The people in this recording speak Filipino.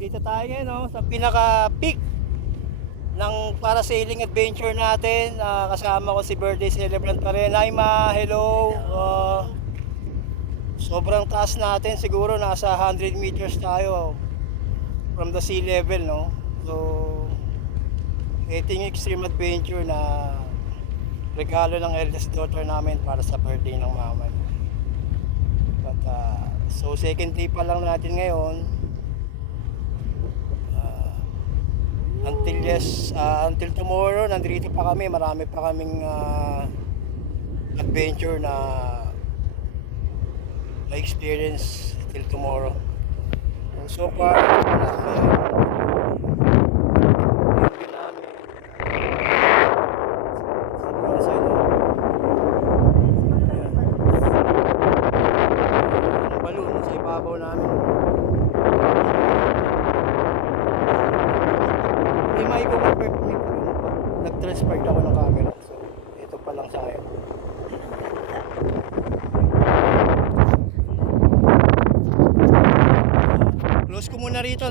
Dito tayo ngayon, no, sa pinaka-peak ng parasailing adventure natin. Kasama ko si birthday celebrant pa rin. Hi Ma, hello. Sobrang taas natin, siguro nasa 100 meters tayo from the sea level, no. So ito yung extreme adventure na regalo ng eldest daughter namin para sa birthday ng mama niya. But so second day pa lang natin ngayon. Until tomorrow, nandito pa kami. Marami pa kaming adventure na experience till tomorrow. So far, balloon sa ibabaw namin. Hindi maiko-perfect nag-transferred ako ng camera, so ito pa lang sa akin. Close ko muna rito.